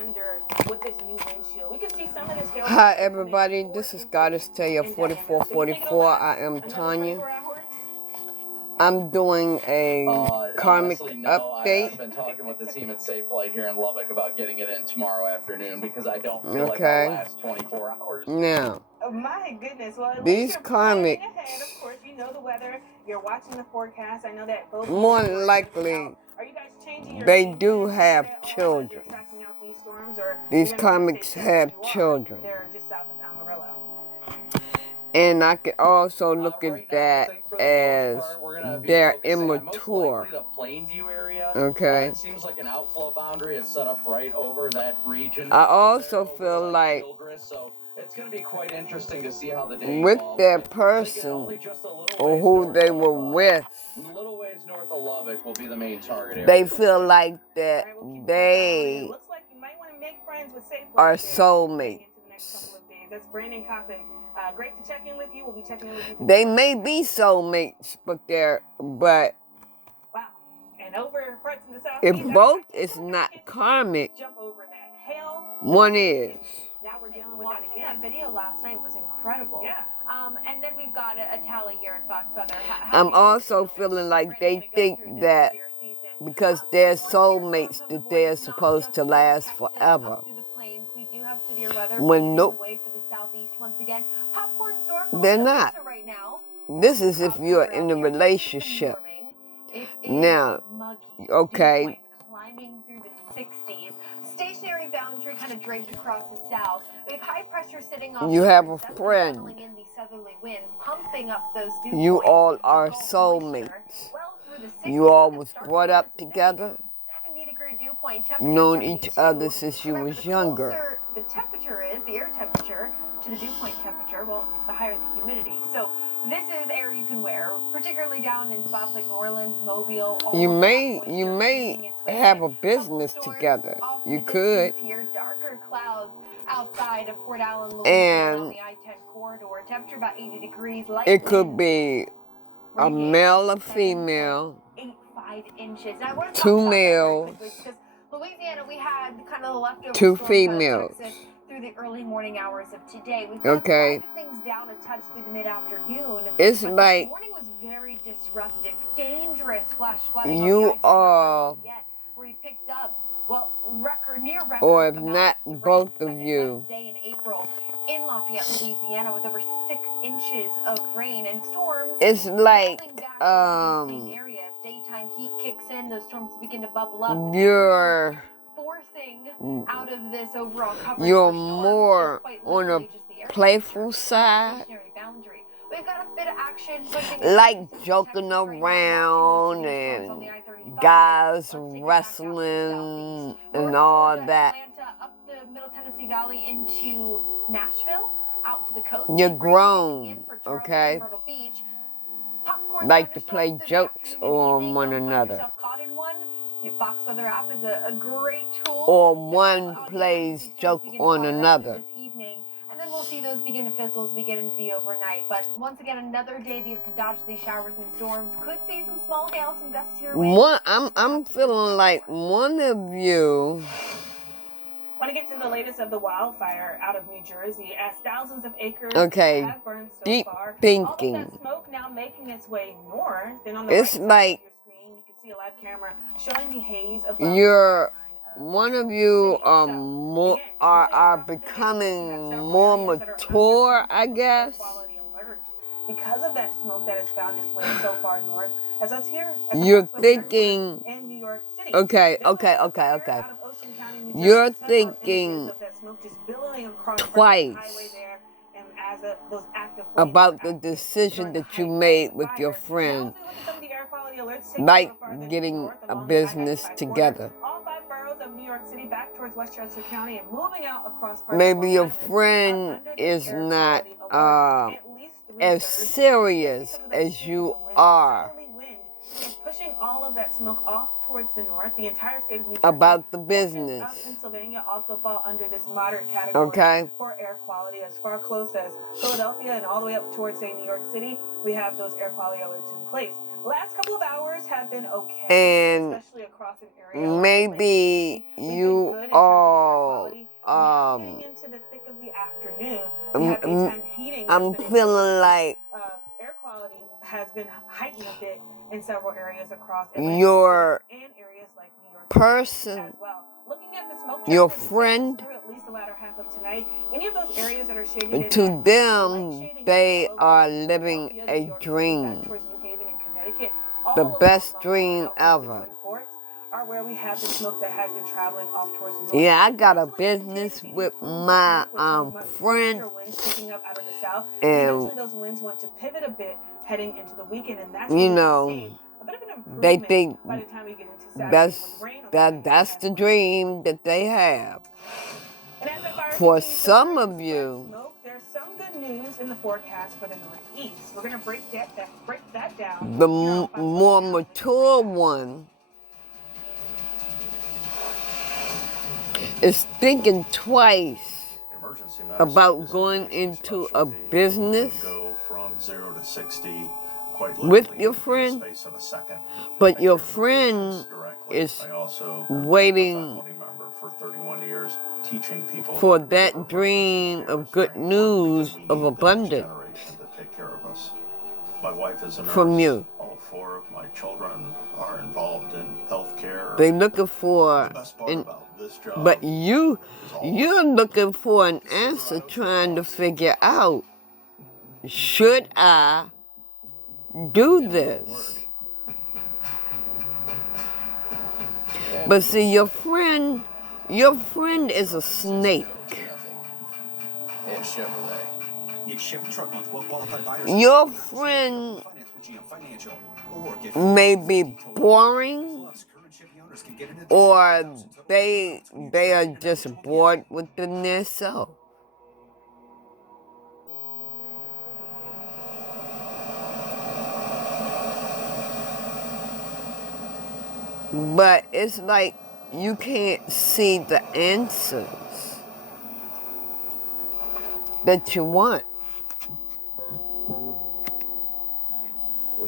under with this new windshield. We can see some of this hail. Hi everybody, this is Goddess Taya 4444. I am Tanya. I'm doing a Karmic update. I've been talking with the team at Safe Flight here in Lubbock about getting it in tomorrow afternoon because I don't feel like the last 24 hours. Now, oh my goodness. Well, these Karmic, ahead. Of course, you know the weather. You're watching the forecast. I know that both more than likely, are you guys changing your they do have children. These Karmics have children. They're just south of Amarillo. And I can also look at that as they're immature. Okay. It seems like an outflow boundary is set up right over that region. I also feel like it's going to be quite interesting to see how the day with evolves. their person or who they were with, a little ways north of Lubbock will be the main target area. they feel like that they are soulmates. That's Brandon Coppin. Great to check in with you. We'll be checking in with you. They may be soulmates, but wow. And over parts in the south. If both is not karmic, jump over that hell. One is. Now we're dealing with Watching that video last night was incredible. Yeah. And then we've got a tally here at Fox Weather. I'm also feeling like they think that because they're soulmates that they're supposed to last forever. We do have severe weather. When nope. Away for the southeast once again. Popcorn storms. They're not. Right now. This is if you're in a relationship. Now, okay. Climbing through the 60s. Stationary boundary kind of draped across the south. We have high pressure sitting on. You have a friend. In the southerly winds, pumping up those dew you points. all are soulmates. You all was brought up together. 70-degree dew point. Known each other since you was younger. The temperature is, the air temperature to the dew point temperature, well, the higher the humidity. So this is air you can wear, particularly down in spots like New Orleans, Mobile. You may have a business together. You could. Here, darker clouds outside of Port Allen, and on the I-10 corridor. Temperature about 80 degrees. It could be a male or female. 5 inches. Now, I want to 2 males. Louisiana, we had kind of the leftover 2 females. Through the early morning hours of today. We've got things down a touch through the mid-afternoon. It's like this morning was very disruptive, dangerous flash flooding. You are, where you picked up, well, near record. Or if not, both of you. Day in April in Lafayette, Louisiana, with over 6 inches of rain and storms. It's like areas. Daytime heat kicks in, those storms begin to bubble up. You're forcing out of this overall coverage. You're more on a playful side. We've got a bit of action, like joking around and guys wrestling and all that. Up the Middle Tennessee Valley into Nashville, out to the coast. You're grown, okay? Like to play jokes on one another. Your Fox Weather app is a great tool. Or one plays joke on another. This evening. And then we'll see those begin to fizzle as we get into the overnight. But once again, another day that you have to dodge these showers and storms. Could see some small hail, some gustier winds. I'm feeling like one of you. I want to get to the latest of the wildfire out of New Jersey as thousands of acres have burned so deep far. thinking. All of that smoke now making its way north. Then on the it's right like side of your screen, you can see a live camera showing the haze above one of you are becoming more mature, I guess. Because of that smoke that has found its way so far north, as us here. You're thinking. In New York City. Okay. You're thinking twice about the decision that you made with your friend, like getting a business together. Maybe your friend is not as serious as you are pushing all of that smoke off towards the north. The entire state of New Jersey about the business. Pennsylvania also fall under this moderate category for air quality. As far close as Philadelphia and all the way up towards, say, New York City, we have those air quality alerts in place. Last couple of hours have been okay, and especially across an area. Maybe you all into the thick of the afternoon, we have daytime heating. I'm feeling like air quality has been heightened a bit in several areas across your and areas like New York person, as well. Looking at the smoke your trends friend, through at least the latter half of tonight, any of those areas that are shaded in to that them, light shading they yellow, are towards living Philadelphia, a New York City, dream. back towards New Haven and Connecticut, The all best along dream out towards the ever. Twin Ports are where we have the smoke that has been traveling off towards the north. Yeah, I got a business with my friend, Picking up out of the south. and Eventually those winds want to pivot a bit heading into the weekend, and that's you know, they think by the time we get into Saturday with rain that's the dream that they have. For some of you, there's some good news in the forecast for the Northeast. We're going to break that down. the more mature one is thinking twice about going into a business with your friend, but your friend is waiting for that dream of good news of abundance My wife is a nurse. from you. All 4 of my children are involved in healthcare. They're looking for, The best part about this job but you're looking for an answer, trying to figure out, should I do this? But see, your friend is a snake. And Chevrolet. Your friend may be boring, or they are just bored within themselves. But it's like you can't see the answers that you want.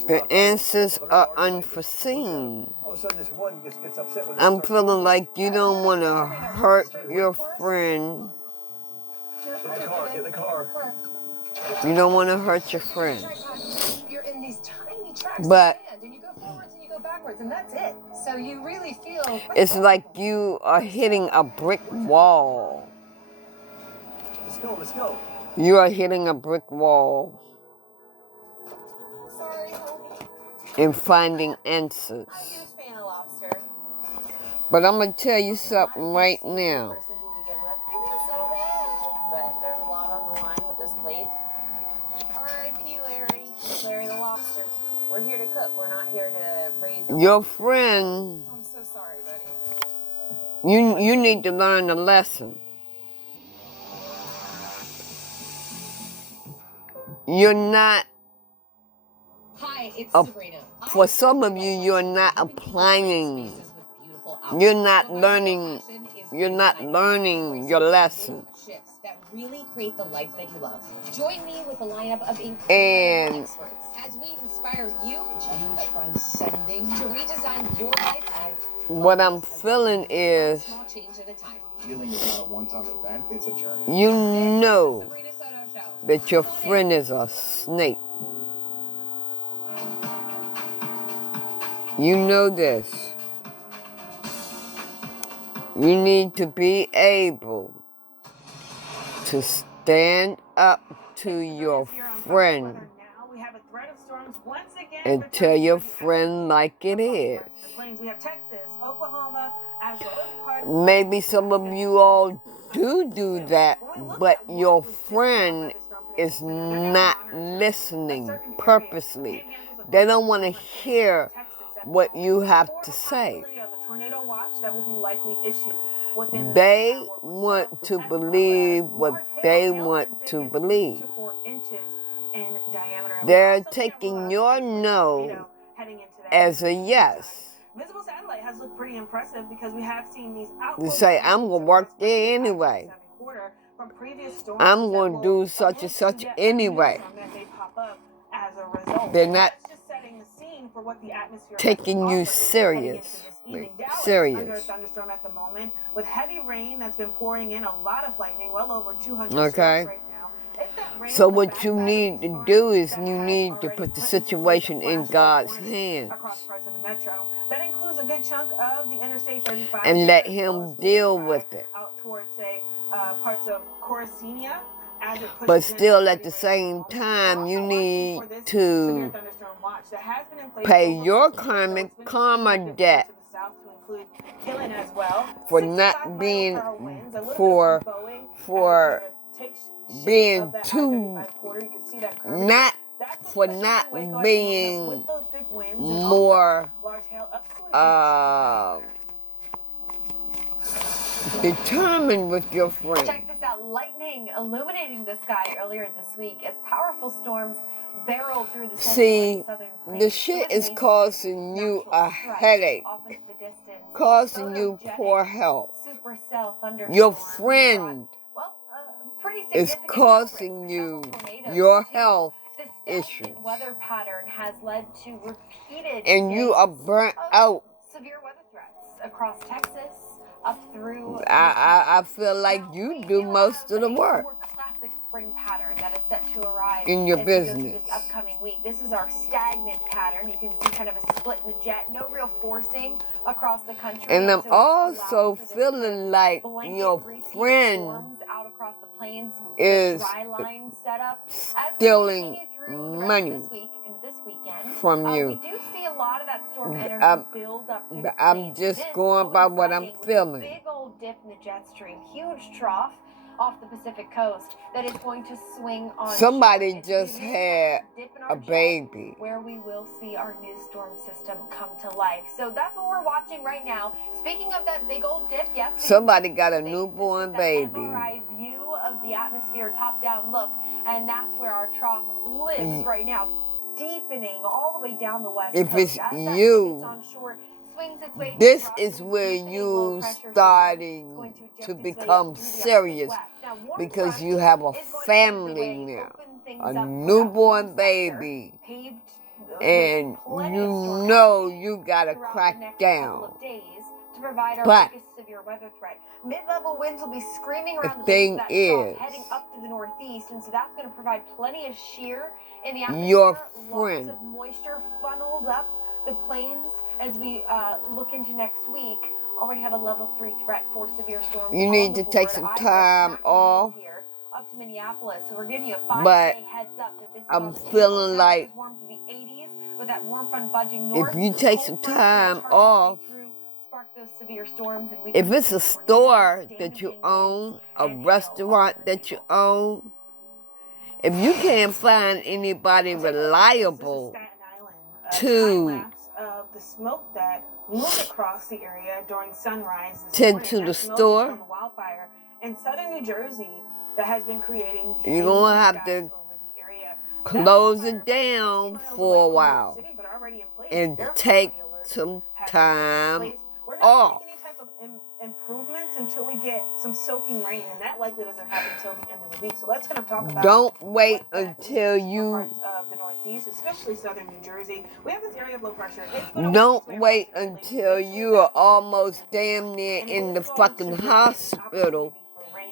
The answers are unforeseen. I'm feeling like you don't want to hurt your friend. Get the car. You don't want to hurt your friend. You're in these tiny tracks But of sand, and you go forwards and you go backwards, and that's it. So you really feel... it's like you are hitting a brick wall. Let's go. You are hitting a brick wall Sorry, homie. and finding answers. I'm a huge fan of lobster. But I'm going to tell you something right now. So bad. But there's a lot on the line with this plate. R.I.P. Larry. Larry the lobster. We're here to cook. We're not here to raise... Your friend, I'm so sorry, buddy. you need to learn a lesson. You're not... Hi, it's Sabrina. For some of you, you're not applying. You're not learning your lesson. Shifts that really create the life that you love. Join me with a lineup of incredible And experts as we inspire you transcending to redesign your life. what I'm feeling is, Small change at a time. Healing is not a one-time event, it's a journey. you know Sabrina Soto Show. that your friend is a snake. You know this. You need to be able to stand up to your friend and tell your friend like it is. Maybe some of you all do that, but your friend is not listening purposely. They don't want to hear what you have to say. They want to believe what they want to believe. They're taking your no as a yes. Visible satellite has looked pretty impressive because we have seen these You say, I'm going to work there anyway. I'm going to do such and such anyway. They're not taking you serious. evening. Dallas under a serious. thunderstorm at the moment with heavy rain that's been pouring in, a lot of lightning, well over 200 Okay. strokes right now. If that rain So on the what you backside of need the to storm do is that you has need to already put the put into place a situation in flash flood God's warning hands across parts of the metro. That includes a good chunk of the Interstate 35 and let as well him as deal 45 with it. out towards, say, parts of Corsinia as it pushes But in still, with at heavy the rain same at the moment. We're time, also you watching need for this severe to thunderstorm watch that has been in place pay over your most of the day, so karmic it's been karma extended a bit more debt to the south to include Killen as well. for 65 not mile being per hour winds, a little bit of for free Boeing as it for kind of takes shape being of that too I-35 corridor. You can see that curvature. not That's what's for pushing not through Waco at the moment being with those big winds and also more large hail up to an inch. determined with your friend. Check this out. Lightning illuminating the sky earlier this week as powerful storms barreled through the central See, and southern the plains. shit It was is amazing. causing you Natural a strife headache, off into the distance. causing you Photogenic poor health. supercell thunderstorm Your friend brought, pretty is significant causing risk. you Several tornadoes, your too. health This issues. stagnant weather pattern has led to repeated And you days are burnt of out. severe weather threats across Texas, up through I feel like now, you we do most of the a work more classic spring pattern that is set to arrive in your as we go through business. this upcoming week. This is our stagnant pattern. You can see kind of a split in the jet, no real forcing across the country. And I'm so also feeling like your friend storms out across the plains, is dry line setup. As we stealing continue through the rest money of this week into this weekend, from we you. do see a lot of that storm energy build up through the I'm plains. just This going by what I'm coinciding with a feeling. big old dip in the jet stream, huge trough off the Pacific coast that is going to swing on. Somebody shore. just had a baby. Where we will see our new storm system come to life. So that's what we're watching right now. Speaking of that big old dip, yes. Somebody got a newborn baby. MRI view of the atmosphere, top-down look, and that's where our trough lives right now, deepening all the way down the west if coast. it's As that you, gets on shore, swings its way this across is this where deepening you low-pressure system. starting It's to going to eject its way become up through the serious West. Now, warm because front you have a is going to pave the family way, now, open things a up for that newborn warm sector, baby, paved and plenty you of storm know energy you gotta throughout crack the next down. couple of days to provide our But biggest severe weather threat. Mid-level winds will be screaming around the base thing of that is, trough, heading up to the northeast, and so that's going to provide plenty of shear in the atmosphere. your Lots friend, of moisture funneled up the plains as we look into next week. Already have a level 3 threat for severe storms. you need to take some time off. Here, up to Minneapolis, so we're giving you a 5-day heads up that this is I'm on the table. feeling like warm to the 80s with that warm front budging north. if you take some Cold front time off, spark those severe storms, and we if can it's a see store damaging that you winds own, a and hail restaurant that you own, if you can't find anybody reliable to of the smoke that moved across the area during sunrise tend to the store, from a wildfire in southern New Jersey that has been creating you're gonna have to close it down for a while and take some time off. Improvements until we get some soaking rain, and that likely doesn't happen until the end of the week. So let's kind of talk about. Don't wait until you. Parts of the Northeast, especially southern New Jersey, we have this area of low pressure. Don't wait until you are almost damn near in the fucking hospital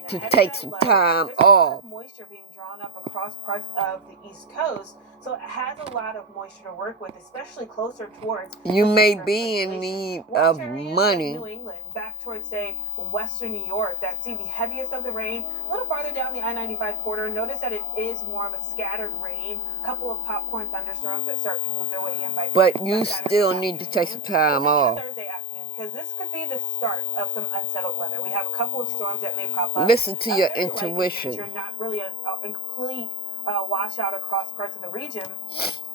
to take some time off. Moisture being drawn up across parts of the East Coast, so it has a lot of moisture to work with, especially closer towards. You may be in need of money. New England, back towards, say, western New York, that see the heaviest of the rain. A little farther down the I-95 corridor, notice that it is more of a scattered rain. A couple of popcorn thunderstorms that start to move their way in by. But you still need to take some time off. Thursday afternoon, because this could be the start of some unsettled weather. We have a couple of storms that may pop up. Listen to your intuition. You're not really a complete washout across parts of the region,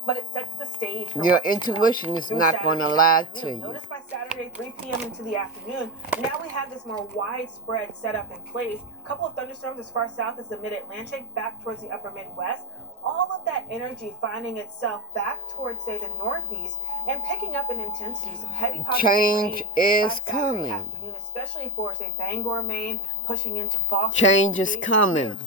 but it sets the stage. Your intuition is not going to lie to you. Notice by Saturday, 3 p.m. into the afternoon, now we have this more widespread setup in place. A couple of thunderstorms as far south as the mid-Atlantic, back towards the upper Midwest. All of that energy finding itself back towards, say, the Northeast and picking up in intensity. Some heavy pockets change of rain is coming. Afternoon, especially for, say, Bangor, Maine, pushing into Boston. Change is coming.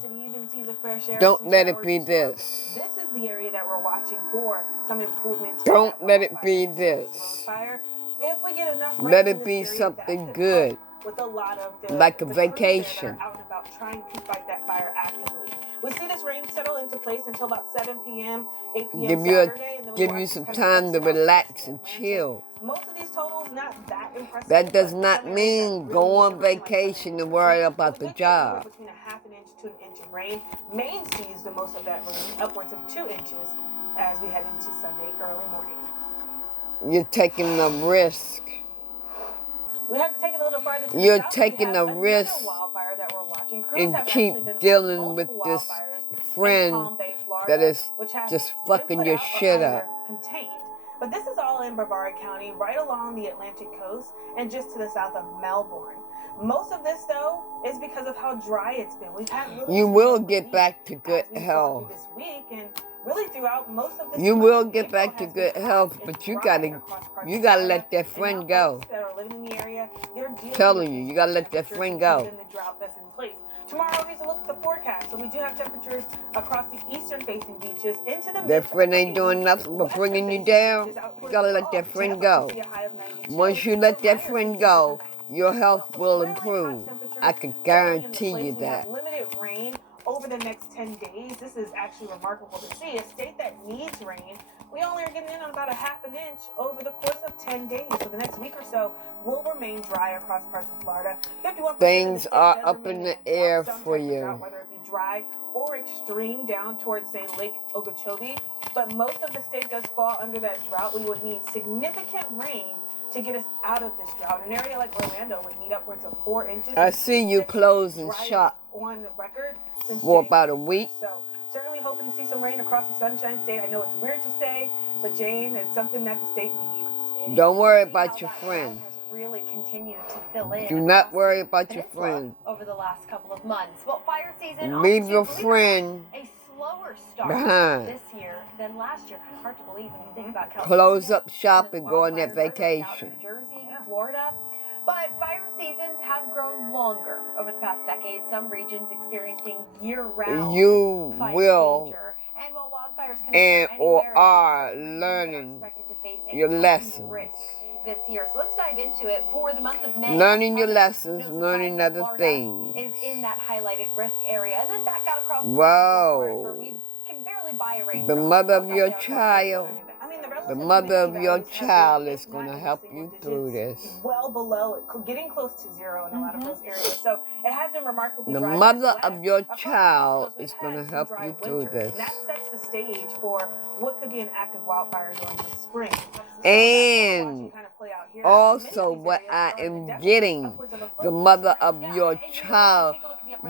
Don't let it be this. This is the area that we're watching for some improvements. Don't let it be this. Fire If we get enough rain Let in it this be area, something that could good, help with a lot of like a the crews there vacation. that are out and about trying to fight that fire actively. We see this rain settle into place until about 7 p.m., 8 p.m. Saturday, and then we Give watch you this some kind of time to dust out relax across and the Atlantic. chill. Most of these totals not that impressive. That does but not some areas that mean really go need on the rain, like vacation southern and worry Georgia, about we the could get anywhere job. between a half an inch to an inch of rain. Maine sees the most of that rain, upwards of 2 inches, as we head into Sunday early morning. You're taking a risk. We have to take it a little farther to the You're south. taking a risk Wildfire that we're watching. and keep dealing with this friend that is just fucking your shit up. Contained. But this is all in Brevard County, right along the Atlantic coast and just to the south of Melbourne. Most of this, though, is because of how dry it's been. We've had little. You will get back to good health. This week and really throughout most of this you month. will get back to good health, but you gotta let that friend go. That are living in the area, they're Telling you gotta let that friend go. The drought that's in place. Tomorrow, here's a look at the forecast. So we do have temperatures across the eastern-facing beaches into the. That friend ain't doing nothing but bringing you down. You gotta let that friend go. Once you let that friend go, your health will improve. I can guarantee you that. Limited rain over the next 10 days. This is actually remarkable to see. A state that needs rain, we only are getting in on about a half an inch over the course of 10 days. So the next week or so will remain dry across parts of Florida. 51% Things are up in the air for you. Whether it be dry or extreme down towards, say, Lake Okeechobee. But most of the state does fall under that drought. We would need significant rain to get us out of this drought. An area like Orlando would need upwards of 4 inches. I see you closing shop on record for about a week. So certainly hoping to see some rain across the Sunshine State. I know it's weird to say, but Jane, it's something that the state needs. Don't worry about your friend. Really continued to fill in. Do not worry about your friend. Over the last couple of months. Well, fire season. Leave your friend a slower start behind this year than last year. Kind of hard to believe when you think about California. Close up shop and go on that vacation. New Jersey, Florida. But fire seasons have grown longer over the past decade. Some regions experiencing year-round you fire will danger. And while wildfires can and or anywhere, are some learning are expected to face a your heightened lessons. risk this year. So let's dive into it. For the month of May, Learning your lessons, no learning surprise, other Florida things. is in that highlighted risk area, and then back out across the Whoa. where we can barely buy a rain. The mother of your child, the mother of your child is going to help you through this. Well below, getting close to zero in a lot of those areas. So it has been remarkably The dry. mother of your child is going to help you through this. That sets the stage for what could be an active wildfire during the spring. And also what I am getting, the mother of your child,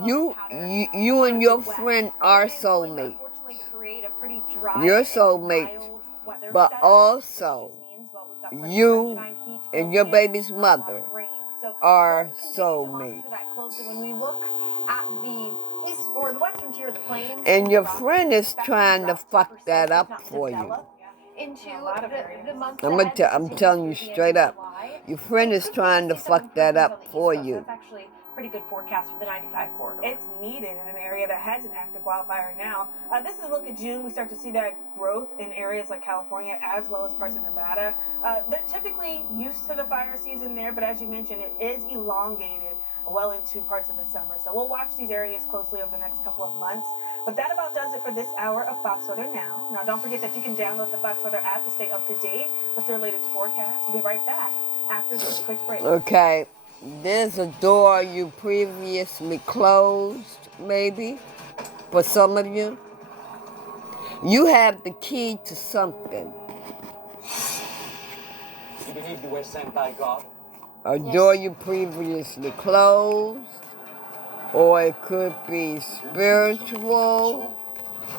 you and your friend are soulmates. You're soulmates, but also you and your baby's mother are soulmates. When we look at the east or the western tier of the plains, and your friend is trying to fuck that up for you. Into the month I'm telling you straight up. Your friend is trying to fuck that up for you. That's actually pretty good forecast for the 95 corridor. It's needed in an area that has an active wildfire now. This is a look at June. We start to see that growth in areas like California as well as parts of Nevada. They're typically used to the fire season there, but as you mentioned, it is elongated well into parts of the summer. So we'll watch these areas closely over the next couple of months. But that about does it for this hour of Fox Weather Now. Now, don't forget that you can download the Fox Weather app to stay up to date with your latest forecast. We'll be right back after this quick break. Okay. There's a door you previously closed, maybe, for some of you. You have the key to something. You believe you were sent by God? A door you previously closed, or it could be spiritual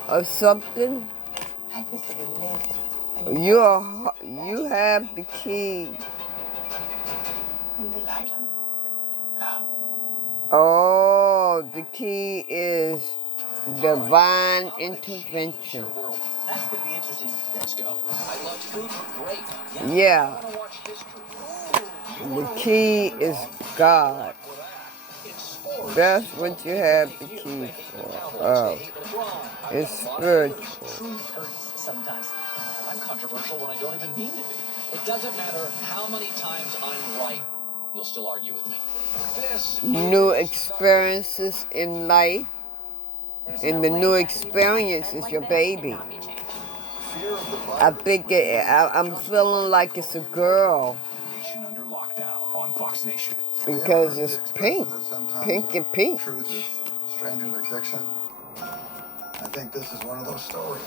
or something. You have the key. Oh, the key is divine intervention. That's going to be interesting. Let's go. I love food. Great. Yeah. The key is God. That's what you have the key for. Oh, it's spiritual. Truth hurts sometimes. I'm controversial when I don't even mean to be. It doesn't matter how many times I'm right, you'll still argue with me. This New experiences in life, and the new experience is your baby. Fear of the I virus think I'm feeling like it's a girl nation under lockdown on Fox Nation. because it's pink and pink. Truth is stranger than fiction. I think this is one of those stories.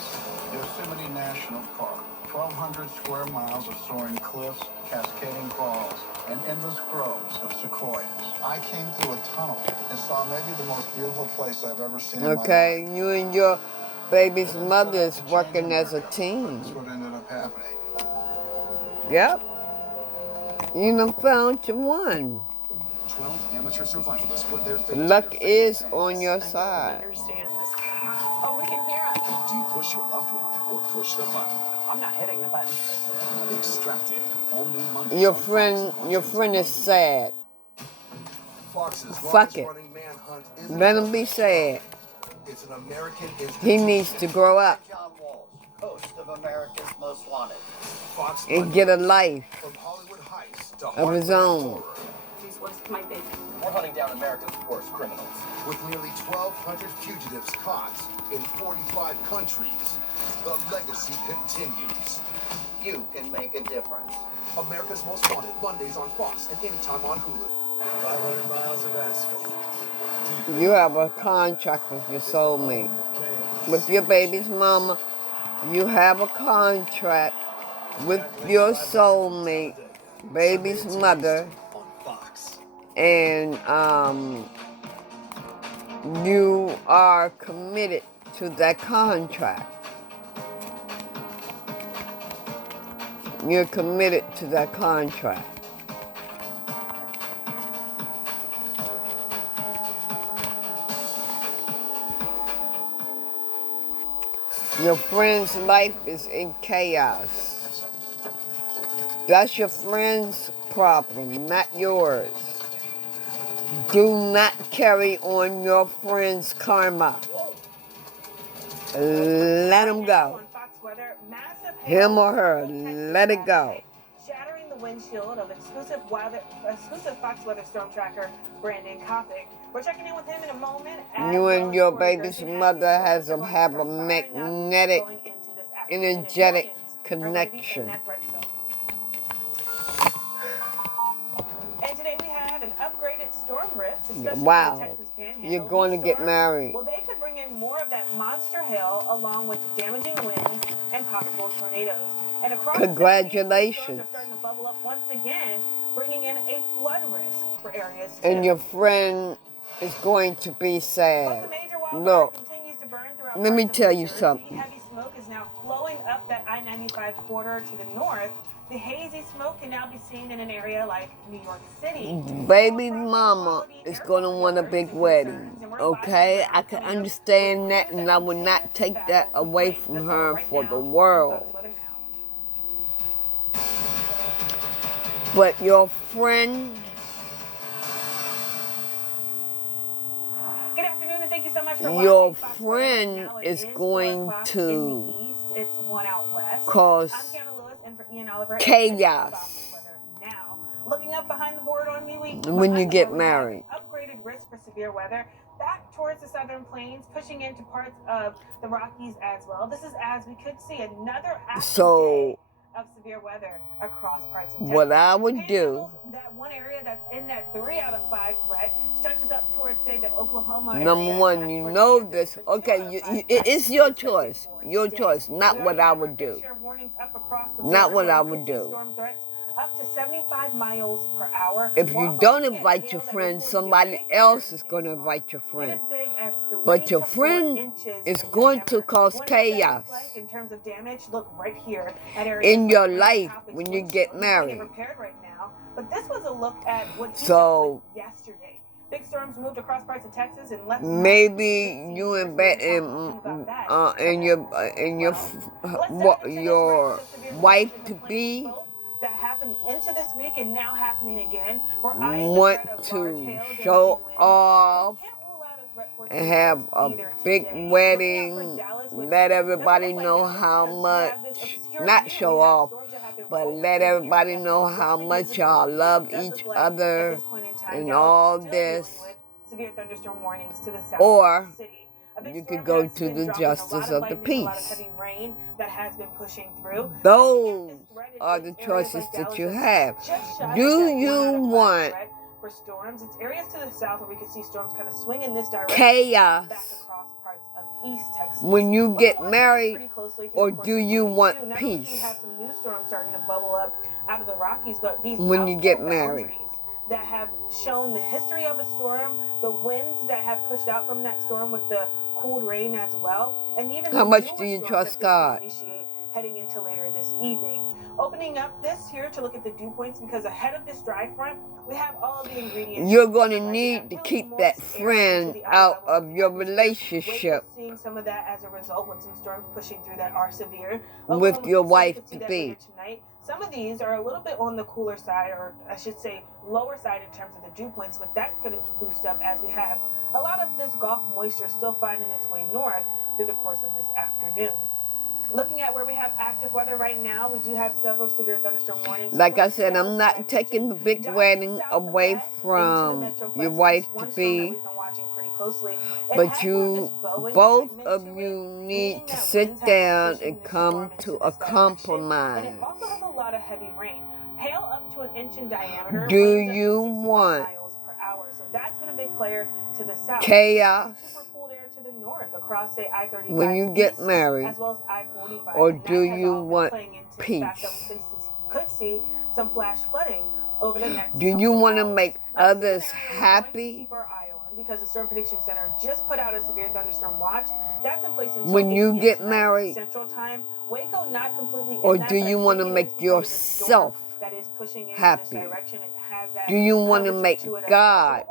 Yosemite National Park, 1,200 square miles of soaring cliffs, cascading falls, and endless groves of sequoias. I came through a tunnel and saw maybe the most beautiful place I've ever seen in my life. Okay, you and your baby's mother is working as a team. That's what ended up happening. Yep. You done found your one. 12 amateur survivalists put their faith Luck is on your side. Understand this. Oh, we can hear him. Do you push your loved one or push the button? I'm not hitting the button. Extracted. All new Mondays Your on Fox friend is sad. Fox's Fuck it. longest-running manhunt is Let him be sad. It's an American He institution. needs to grow up John Walsh, host of America's Most Wanted. Fox and get a life from Hollywood Heights to of his Heartland own. Horror. This was my baby. We're hunting down America's worst criminals. With nearly 1,200 fugitives caught in 45 countries, the legacy continues. You can make a difference. America's Most Wanted, Mondays on Fox and anytime on Hulu. 500 miles of asphalt. You have a contract with your soulmate. With your baby's mama, you have a contract with your soulmate, baby's mother, On Fox. and you are committed to that contract. You're committed to that contract. Your friend's life is in chaos. That's your friend's problem, not yours. Do not carry on your friend's karma. Let him go. Him or her, let it go. Shattering the windshield of exclusive Fox weather storm tracker Brandon Kopic. We're checking in with him in a moment. You and your baby's mother have a magnetic, energetic connection. And today we have an upgraded storm risk, especially Wow. in the Texas Panhandle. You're going to get married. Well, they could bring in more of that monster hail along with damaging winds and possible tornadoes. And across Congratulations. the storms are starting to bubble up once again, bringing in a flood risk for areas too. And your friend is going to be sad. Plus, the major wildfire Look, continues to burn throughout let me parts of tell New you Jersey. something. Heavy smoke is now flowing up that I-95 corridor to the north. The hazy smoke can now be seen in an area like New York City. Baby mama is going to want a big wedding, okay? I can understand that, and I would not take that away from her for the world. But your friend, Good afternoon, and thank you so much for your watching Fox friend Weather. Now it is 4 going o'clock to in the east. It's 1 out west. cause I'm Kiana Lewis, and for Ian Oliver, chaos Fox Weather Now, looking up behind the board on MeWe, when you get we have married. upgraded risk for severe weather back towards the southern plains, pushing into parts of the Rockies as well. This is as we could see another active day of severe weather across parts of Texas. What I would do, that one area that's in that 3 out of 5 threat stretches up towards, say, the Oklahoma area. number one, you know this. Okay, it's your choice. Your choice, not what I would do. Not what I would do. Storm threats up to 75 miles per hour. If you don't invite your friend, somebody else is going to invite your friend. But your friend is going to cause chaos in terms of damage. Look right here at in your life when you get married. But this was a look at what So yesterday. Big storms moved across parts of Texas and left. maybe you and your wife to be that happened into this week and now happening again. want to show off and have a big wedding, let everybody know how much, not show off, but let everybody know how much y'all love each other and all this. Or you could go to the justice of the peace. Those are the choices that you have. Do you want for storms? It's areas to the south where we can see storms kind of swing in this direction. Chaos Back across parts of East Texas. when you get married, or do you want peace we have some new storms starting to bubble up out of the Rockies, but these when you get married? That have shown the history of a storm, the winds that have pushed out from that storm with the cooled rain as well, and even how much do you trust God? Heading into later this evening. Opening up this here to look at the dew points, because ahead of this dry front, we have all of the ingredients. You're going to need to keep that friend out of your relationship Seeing some of that as a result with some storms pushing through that are severe. with your wife to be. Some of these are a little bit on the cooler side, or I should say lower side in terms of the dew points, but that could boost up as we have a lot of this Gulf moisture still finding its way north through the course of this afternoon. Looking at where we have active weather right now, we do have several severe thunderstorm warnings. Like I said, I'm not taking the big wedding away from your wife to be, but you, both of you need to sit down and come to a compromise. And it also has a lot of heavy rain. Hail up to an inch in diameter. Do you want miles per hour. So that's been a big player to the south. chaos Super cold air to the north across, say, I-35 when you get married, as well as I-45, or do you want peace? Could see some flash flooding over the next Do you want to make others happy because the Storm Prediction Center just put out a severe thunderstorm watch that's in place until when you get married? Central Time. Waco not completely, or do you want to make yourself happy? Do you want to make God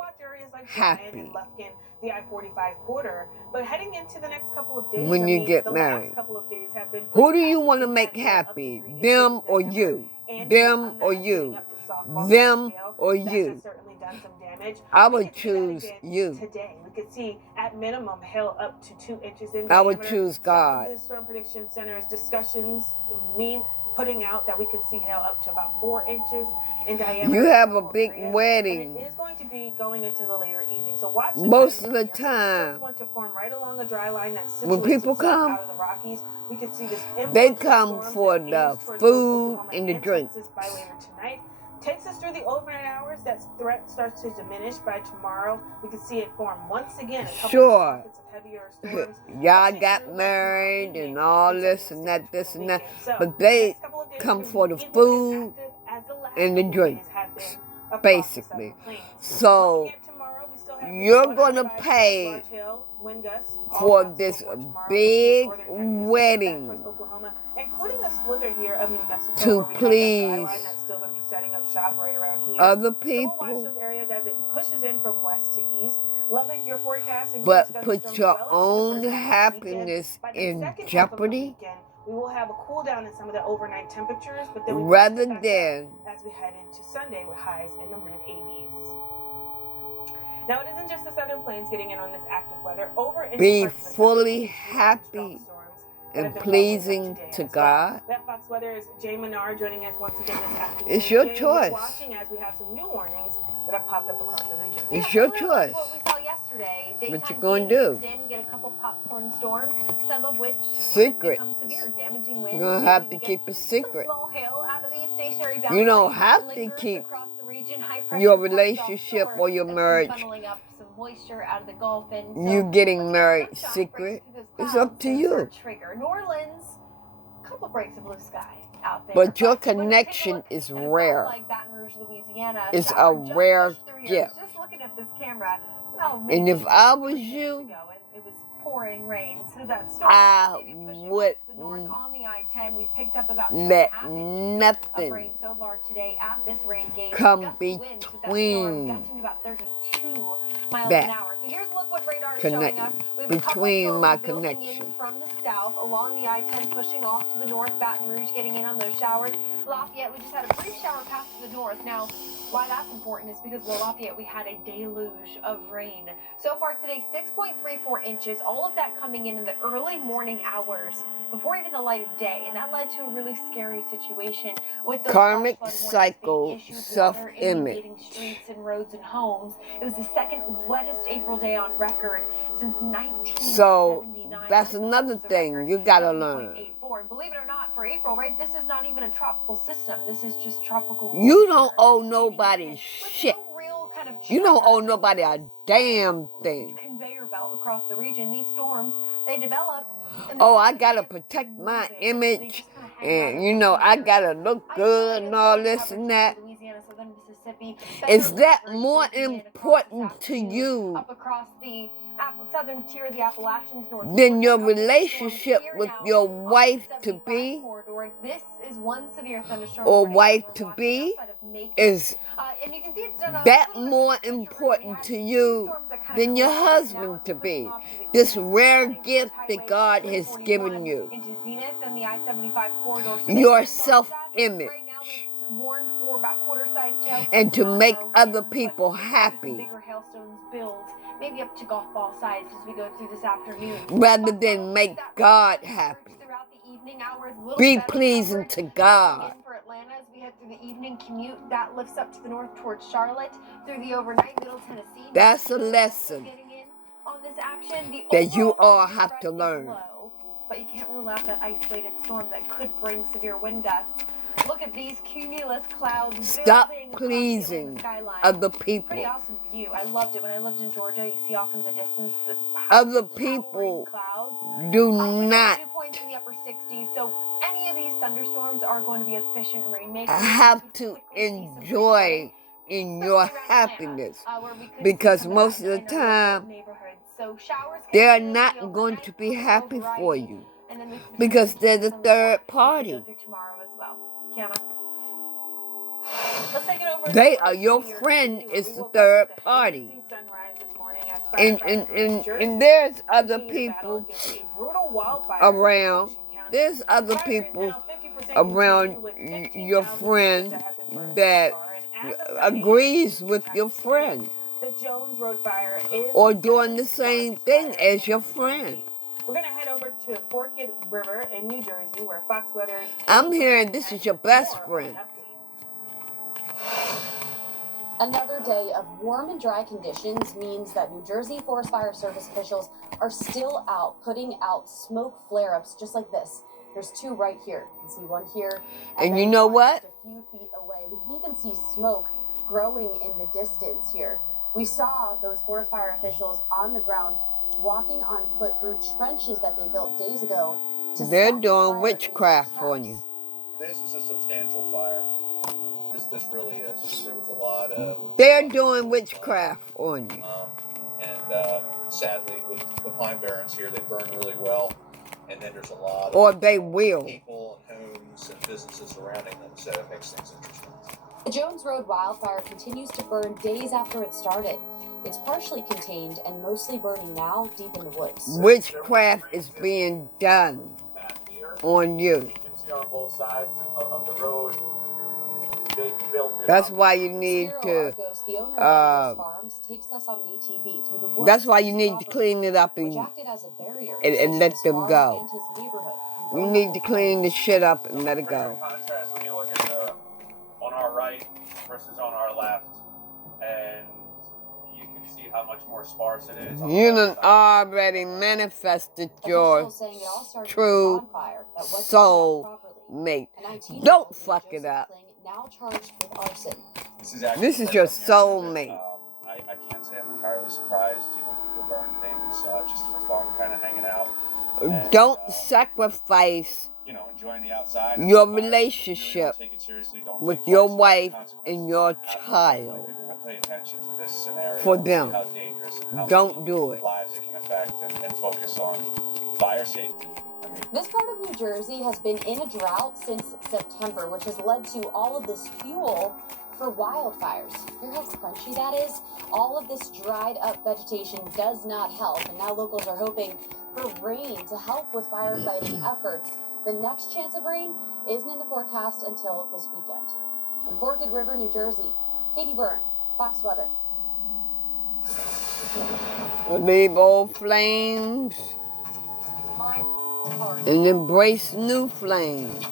happy the I-45 corridor? But heading into the next couple of days, when you get married? Who do you want to make happy? Them or you? Them or you? Them or you? I would choose you. Today, we could see at minimum hail up to 2 inches in diameter. I would choose God. The Storm Prediction Center's discussions mean putting out that we could see hail up to about 4 inches in diameter. You have a big wedding. It is going to be going into the later evening. So watch most of the time. Want to form right along a dry line that when people come, out of the Rockies, we can see this they come for the food and the drink. By later tonight. Takes us through the overnight hours. That threat starts to diminish by tomorrow. We can see it form once again. Sure. Y'all got married and all this and that, but they come for the food and the drink, basically. So you're going to pay for this big wedding to please other people, but put your own happiness in jeopardy. We will have a cool down in some of the overnight temperatures, but then rather than as we head into Sunday with highs in the mid-80s. Now, it isn't just the Southern Plains getting in on this active weather. Be fully happy and pleasing to God. That Fox Weather is Jay Menard joining us once again this afternoon. It's your choice. Watching as we have some new warnings that have popped up across the region. It's your choice. What we saw yesterday. What you going to do? We get a couple popcorn storms, some of which secret. Become severe, damaging winds. You're going to have to keep it secret. Small hail out of these stationary you don't have to keep your relationship or your marriage. Moisture out of the Gulf, and so you getting married secret. It's up to you. Trigger. New Orleans, a couple breaks of blue sky out there. But your connection is rare. Like Baton Rouge, Louisiana, it's a rare gift. Just looking at this camera. And if I was you, it was pouring rain, so that I would the north on the I-10, we've picked up about let 2.5 inches nothing of rain so far today at this rain gauge. come Gusty winds with that storm between gusting about 32 miles that an hour. So here's a look what radar is showing us. We have a couple between storms my building connection. in from the south along the I-10, pushing off to the north. Baton Rouge getting in on those showers. Lafayette, we just had a brief shower pass to the north. Now, why that's important is because in Lafayette we had a deluge of rain. So far today, 6.34 inches. All of that coming in the early morning hours before even the light of day, and that led to a really scary situation with those Karmic flash flood warnings cycle, being issued, water self-image. inundating streets and roads and homes. It was the second wettest April day on record since 1979. So that's another thing you gotta learn. And believe it or not, for April, right, this is not even a tropical system. This is just tropical. You don't owe nobody shit. No real kind of You don't owe nobody a damn thing. Conveyor belt across the region. These storms, they develop. Oh, I gotta protect my image, and you know, I gotta look good and all this and that. Is that more important to you up across the southern tier of the Appalachians than your relationship with your wife-to-be or wife-to-be? Is that more important to you than your husband-to-be? This rare gift that God has given you, your self-image, and to make other people happy, maybe up to golf ball size as we go through this afternoon, rather than make God happy. Be pleasing to God. For Atlanta, as we head through the evening commute, that lifts up to the north towards Charlotte, through the overnight Middle Tennessee. That's a lesson on this action. that you all have to learn. Low, but you can't rule out that isolated storm that could bring severe wind gusts. Look at these cumulus clouds. Stop pleasing other people. Pretty awesome view. I loved it when I lived in Georgia. You see off in the distance the other people do not in the upper 60s. So any of these thunderstorms are going to be efficient rainmakers. Have to enjoy in your happiness, because most of the time they are not going to be happy for you because they're the third party. They are, your friend is the third party. And there's other people around. There's other people around your friend that agrees with your friend or doing the same thing as your friend. We're going to head over to Forked River in New Jersey, where Fox Weather... I'm hearing this is your best friend. Another day of warm and dry conditions means that New Jersey Forest Fire Service officials are still out putting out smoke flare-ups just like this. There's two right here. You can see one here. And you know what? Just a few feet away. We can even see smoke growing in the distance here. We saw those forest fire officials on the ground walking on foot through trenches that they built days ago. They're doing witchcraft for you. This is a substantial fire. This really is. There was a lot of... They're doing witchcraft on you. And sadly, with the pine barrens here, they burn really well. And then there's a lot or of they will. People and homes and businesses surrounding them, so it makes things interesting. The Jones Road wildfire continues to burn days after it started. It's partially contained and mostly burning now deep in the woods. Witchcraft is being done on you. You can see on both sides of the road. That's why you need to. That's why you need to clean it up and let them go. You need to clean the shit up and let it go. Contrast when you look at on our right versus on our left, and you can see how much more sparse it is. You done already manifested your true soulmate. Don't fuck it up. Now charged with arson. This is your soulmate. I can't say I'm entirely surprised. You know, people burn things just for fun, kind of hanging out. And, don't sacrifice enjoying the outside, your relationship with your wife and your child people will pay attention to this scenario for them. How dangerous and how don't do it. Lives it can affect and focus on fire safety. I This part of New Jersey has been in a drought since September, which has led to all of this fuel for wildfires. Hear how crunchy that is? All of this dried up vegetation does not help, and now locals are hoping for rain to help with firefighting efforts. The next chance of rain isn't in the forecast until this weekend. In Forked River, New Jersey, Katie Byrne, Fox Weather. Leave old flames and embrace new flames.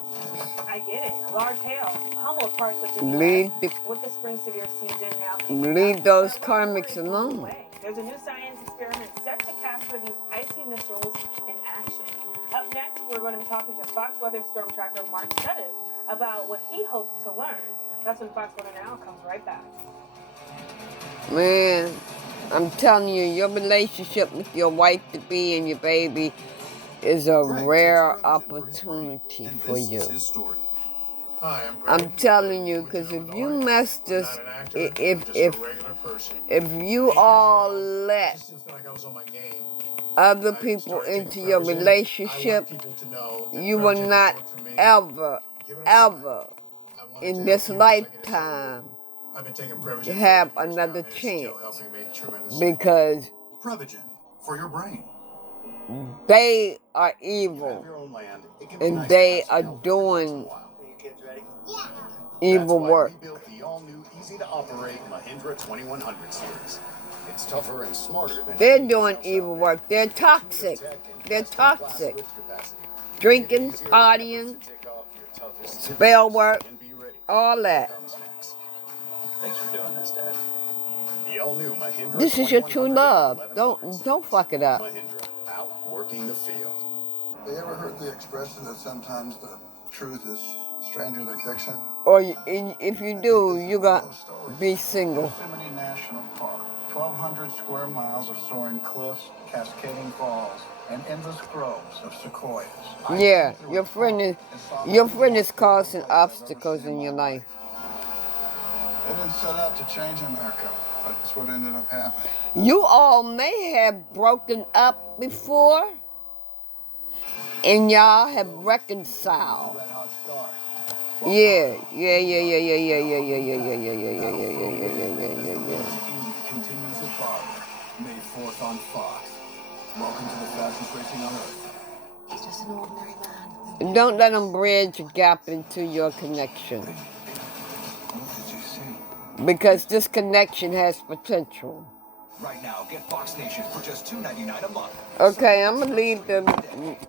I get it. Large hail pummeled parts of the Leave U.S. with the spring severe season now. Leave those karmics alone. There's a new science experiment set to capture these icy missiles in action. Up next, we're going to be talking to Fox Weather storm tracker Mark Sutton about what he hopes to learn. That's when Fox Weather Now comes right back. Man, I'm telling you, your relationship with your wife-to-be and your baby is a rare opportunity for you. I'm telling you, because if you mess this, if you all let other people into your relationship, you will not ever in this lifetime have another chance, because for your brain. They are evil and they are doing evil work. We built the all-new, easy-to-operate Mahindra 2100 series. It's tougher and smarter than they're doing evil work. They're toxic. They're toxic. Drinking, partying, spell work, all that. Thanks for doing this, Dad. The all-new Mahindra. This is your true love. Don't fuck it up. Mahindra, out working the field. Have you ever heard the expression that sometimes the truth is stranger than fiction? Or if you do, you're gonna be single. Yosemite National Park, 1,200 square miles of soaring cliffs, cascading falls, and endless groves of sequoias. Yeah, your friend is causing obstacles in your life. They didn't set out to change America, but that's what ended up happening. You all may have broken up before, and y'all have reconciled. Yeah. Continues at Barber, May 4th on Fox. Welcome to the fastest racing on earth. He's just an ordinary man. Don't let them bridge a gap into your connection. What did you see? Because this connection has potential. Right now, get Fox Nation for just $2.99 a month. Okay, I'm gonna leave the.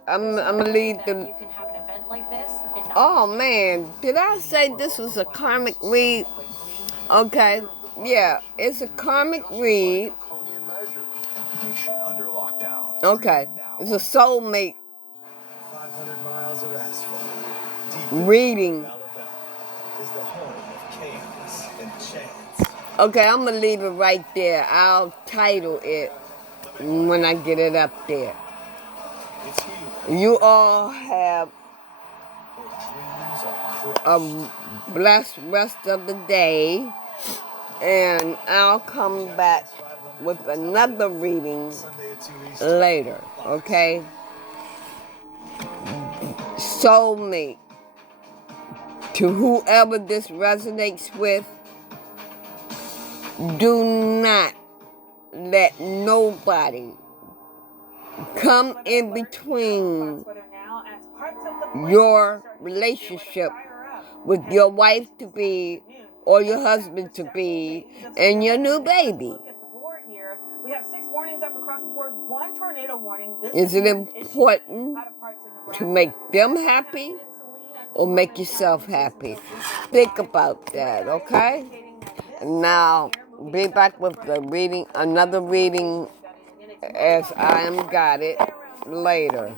I'm gonna leave the. You can have an event like this. Oh man, did I say this was a karmic read? Okay, yeah, it's a karmic read. Nation under lockdown. Okay, it's a SoulMate 500 miles of asphalt. reading. Is the home of chaos and chance. Okay, I'm gonna leave it right there. I'll title it when I get it up there. It's you. You all have a blessed rest of the day, and I'll come back with another reading later, okay? SoulMate. To whoever this resonates with, do not let nobody come in between your relationship with your wife-to-be or your husband-to-be and your new baby. We have 6 warnings up across the board, 1 tornado warning. Is it important to make them happy or make yourself happy? Think about that, okay? Now, be back with the reading, another reading as I am got it later.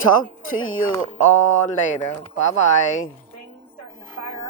Talk to you all later. Bye-bye.